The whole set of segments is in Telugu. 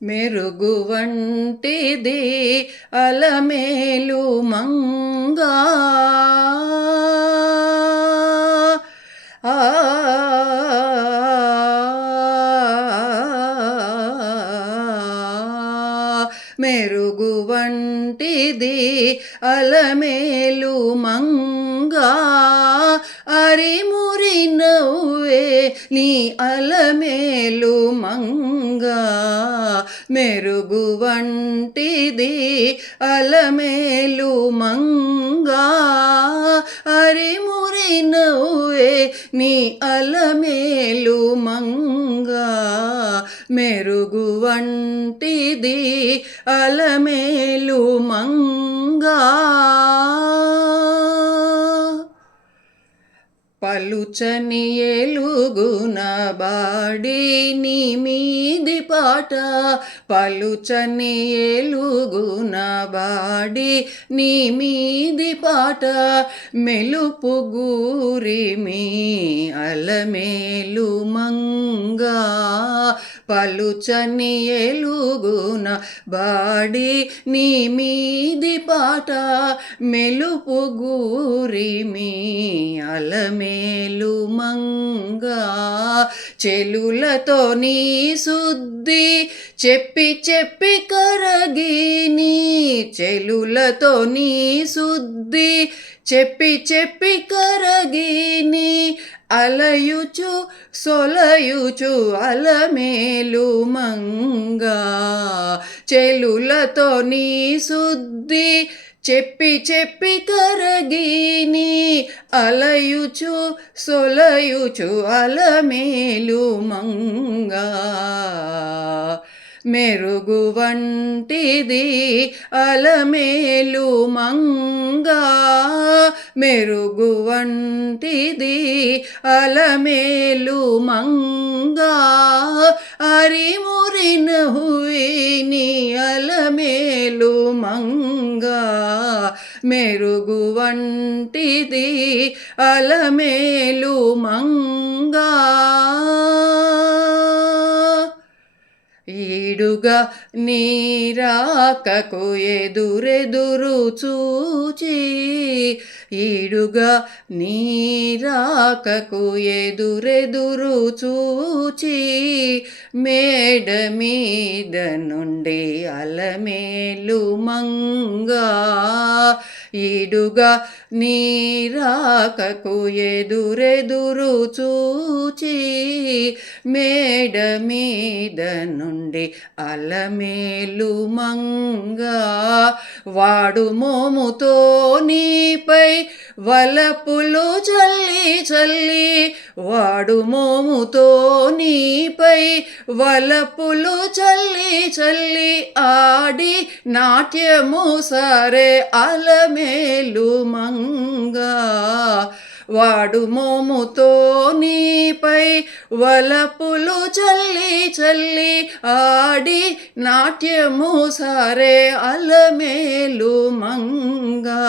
మెరుగు వంటిది అలమేలు మంగా మెరుగు వంటిది అలమేలు మంగా అరిమురి నవ్వే నీ అలమేలు మంగా మెరుగు వంటిది అలమేలు మంగా అరిమురి నవ్వే నీ అలమేలు మంగా మెరుగు వంటిది అలమేలు మంగా పలుచని ఎలుగున బాడి నీ మీది పాట పలుచని ఎలుగున బాడి నీ మీది పాట మెలుపు గూరిమి అలమేలు మంగా పలుచని ఎలుగున బాడి నీ మీది పాట మెలుపు గూరిమి అలమేలు మంగా చెలులతో నీ శుద్ధి చెప్పి చెప్పి కరగిని చెలులతో నీ శుద్ధి చెప్పి చెప్పి కరగిని అలయుచు సొలయుచు అలమేలు మంగా చెలులతో నీ శుద్ధి చెప్పి చెప్పి కరగిని అలయుచు సొలయుచు అలమేలు మంగా మెరుగు వంటిది అలమేలు మంగా మెరుగు వంటిది అలమేలు మంగా అరిమురి నవ్వే నీ అలమేలు మంగా మెరుగు వంటిది అలమేలు మంగా ఈడుగా నీరాకకు ఎదురెదురు చూచి ఈడుగా నీరాకకు ఎదురెదురు చూచి మేడ మీద నుండి అలమేలు మంగా ఈడుగా నీరాకకు ఎదురెదురు చూచి మేడ మీద నుండి అలమేలు మంగా వాడు మోముతో నీపై వలపులు చల్లి చల్లి వాడు మోముతో నీపై వలపులు చల్లి చల్లి ఆడి నాట్యము సరే అలమేలు మంగా వాడు మోముతో నీపై వలపులు చల్లి చల్లి ఆడి నాట్యము సరే అలమేలు మంగా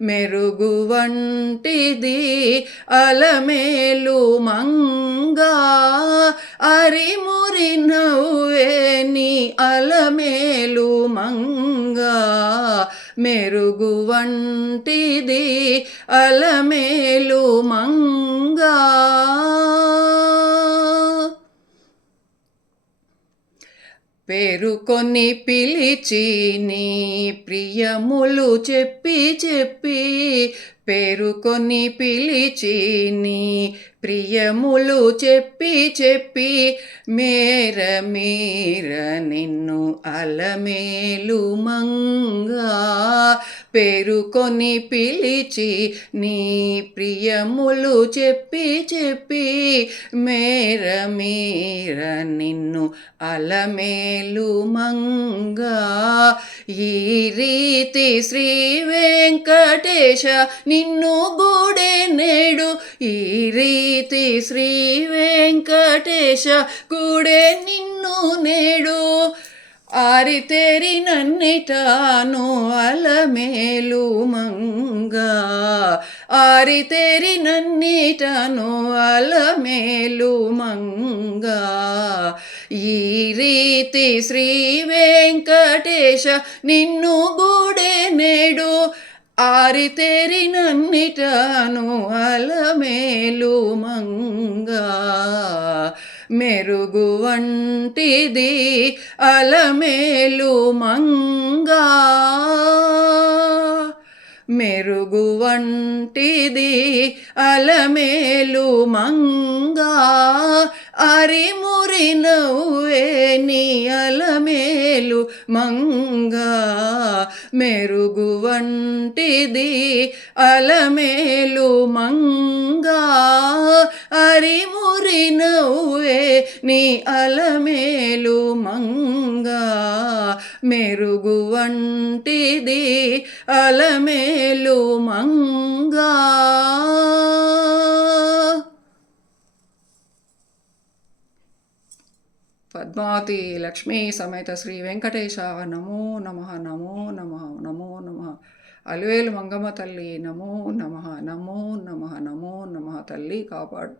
మెరుగు వంటిది అలమేలు మంగా అరిమురి నవ్వే నీ అలమేలు మంగా మెరుగు వంటిది అలమేలు మంగా పేరుకొని పిలిచి నీ ప్రియములు చెప్పి చెప్పి పేరుకొని పిలిచి నీ ప్రియములు చెప్పి చెప్పి మేర మీర నిన్ను అలమేలు మంగా పేరుకొని పిలిచి నీ ప్రియములు చెప్పి చెప్పి మేర మీర నిన్ను అలమేలు మంగా ఈ రీతి శ్రీ వెంకటేశ నిన్ను గూడే నేడు ఈ రీతి శ్రీ వెంకటేశ గూడే నిన్ను నేడు ఆరితేరి నన్నిటాను అలమేలు మంగ ఆరితేరి నన్నిటాను అలమేలు మంగ ఈ రీతి శ్రీ వెంకటేశ నిన్ను గూడే నేడు ఆరితేరి నన్నిటాను అలమేలు మంగ మెరుగు వంటిది అలమేలు మంగా మెరుగు వంటిది అలమేలు మంగా అరిమురి నవ్వే నీ అలమేలు మంగా మెరుగు వంటిది అలమేలు మంగా అరిమురి నవ్వే నీ అలమేలు మంగా మెరుగు వంటిది అలమేలు మంగా. పద్మావతి లక్ష్మీ సమేత శ్రీ వెంకటేశ నమో నమః నమో నమః నమో నమః. అలివేలు మంగమ్మ తల్లి నమో నమః నమో నమః నమో నమః. తల్లి కాపాడు.